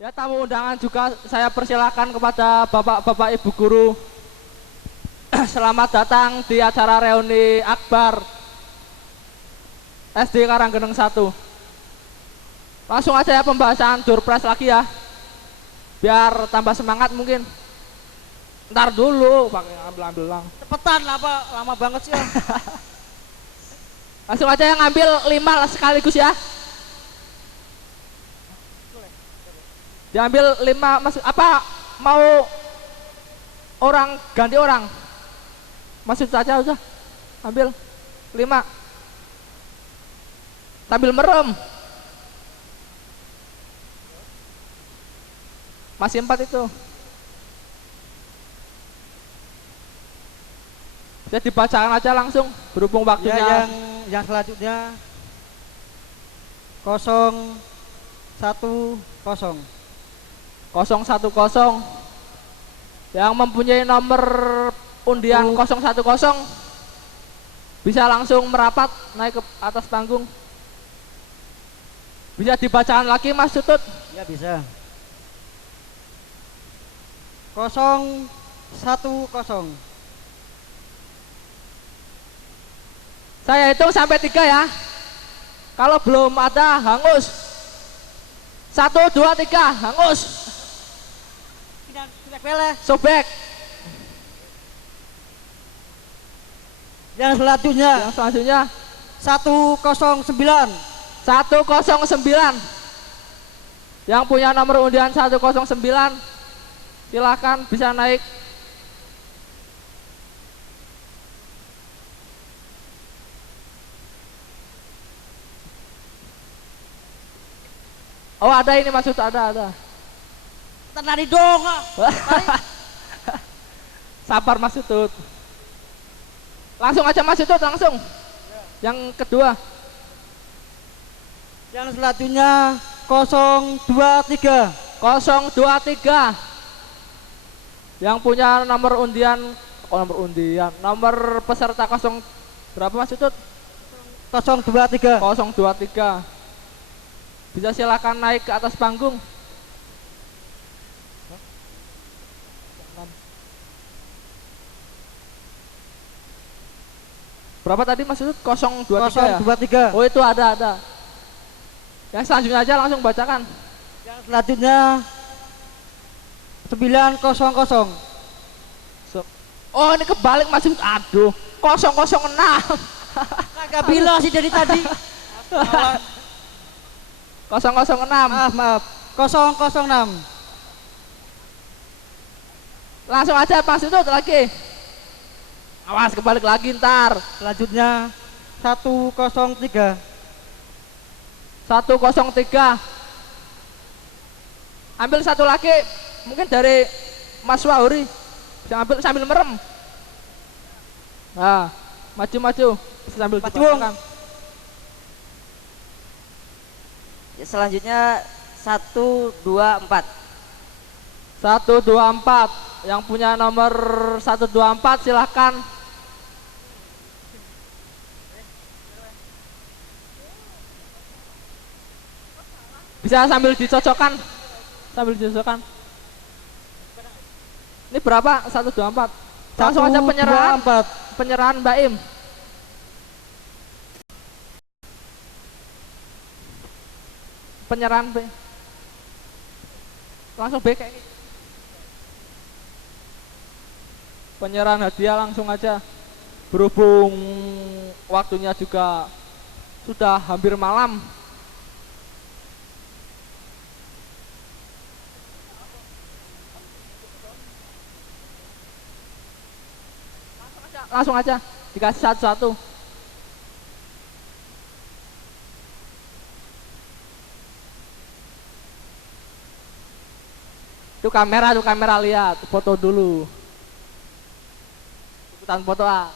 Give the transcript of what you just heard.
Ya, tamu undangan juga saya persilakan kepada bapak-bapak ibu guru. Selamat datang di acara reuni akbar SD Karanggeneng 1. Langsung aja ya pembahasan Durpres lagi ya, biar tambah semangat mungkin. Ntar dulu pakai ambil lang. Cepetan apa lama banget sih ya. Langsung aja yang ngambil 5 sekaligus ya. Diambil 5 masuk apa mau orang ganti orang? Masuk saja udah. Ambil 5. Sambil merem. Masih 4 itu. Jadi dibacakan aja langsung berhubung waktunya. Ya, yang selanjutnya 010 010 yang mempunyai nomor undian 010 bisa langsung merapat naik ke atas panggung. Bisa dibacakan lagi Mas Tutut? Ya bisa. 010. Saya hitung sampai 3 ya. Kalau belum ada hangus. 1, 2, 3 hangus. Sobek. Yang selanjutnya 109. Yang punya nomor undian 109 silahkan bisa naik. Oh ada ini maksud ada. Tadi dong. Sabar Mas Tutut. Langsung aja Mas Tutut langsung. Yang kedua. Yang selanjutnya 023. Yang punya nomor undian, nomor peserta berapa Mas Tutut? 023. Bisa silakan naik ke atas panggung. Berapa tadi Mas Tutut? 023 ya? Oh itu ada. Yang selanjutnya aja langsung bacakan. Yang selanjutnya 900. Oh ini kebalik Mas Tutut. Aduh, 006. Kagak bilang sih dari tadi. 006. Maaf. 006. Langsung aja Mas Tutut lagi. Awas kebalik lagi ntar. Selanjutnya 103. Ambil satu lagi, mungkin dari Mas Wahuri. Bisa ambil sambil merem. Nah, maju sambil dibacakan. Selanjutnya 124. Yang punya nomor 124 silahkan. Bisa sambil dicocokkan. Ini berapa? 124. Langsung aja penyerahan Mbak Im. Penyerahan B. Langsung B kayak ini. Penyerahan hadiah langsung aja. Berhubung waktunya juga sudah hampir malam. Langsung aja dikasih satu-satu. Tuh kamera lihat, foto dulu. Ikutan foto ah.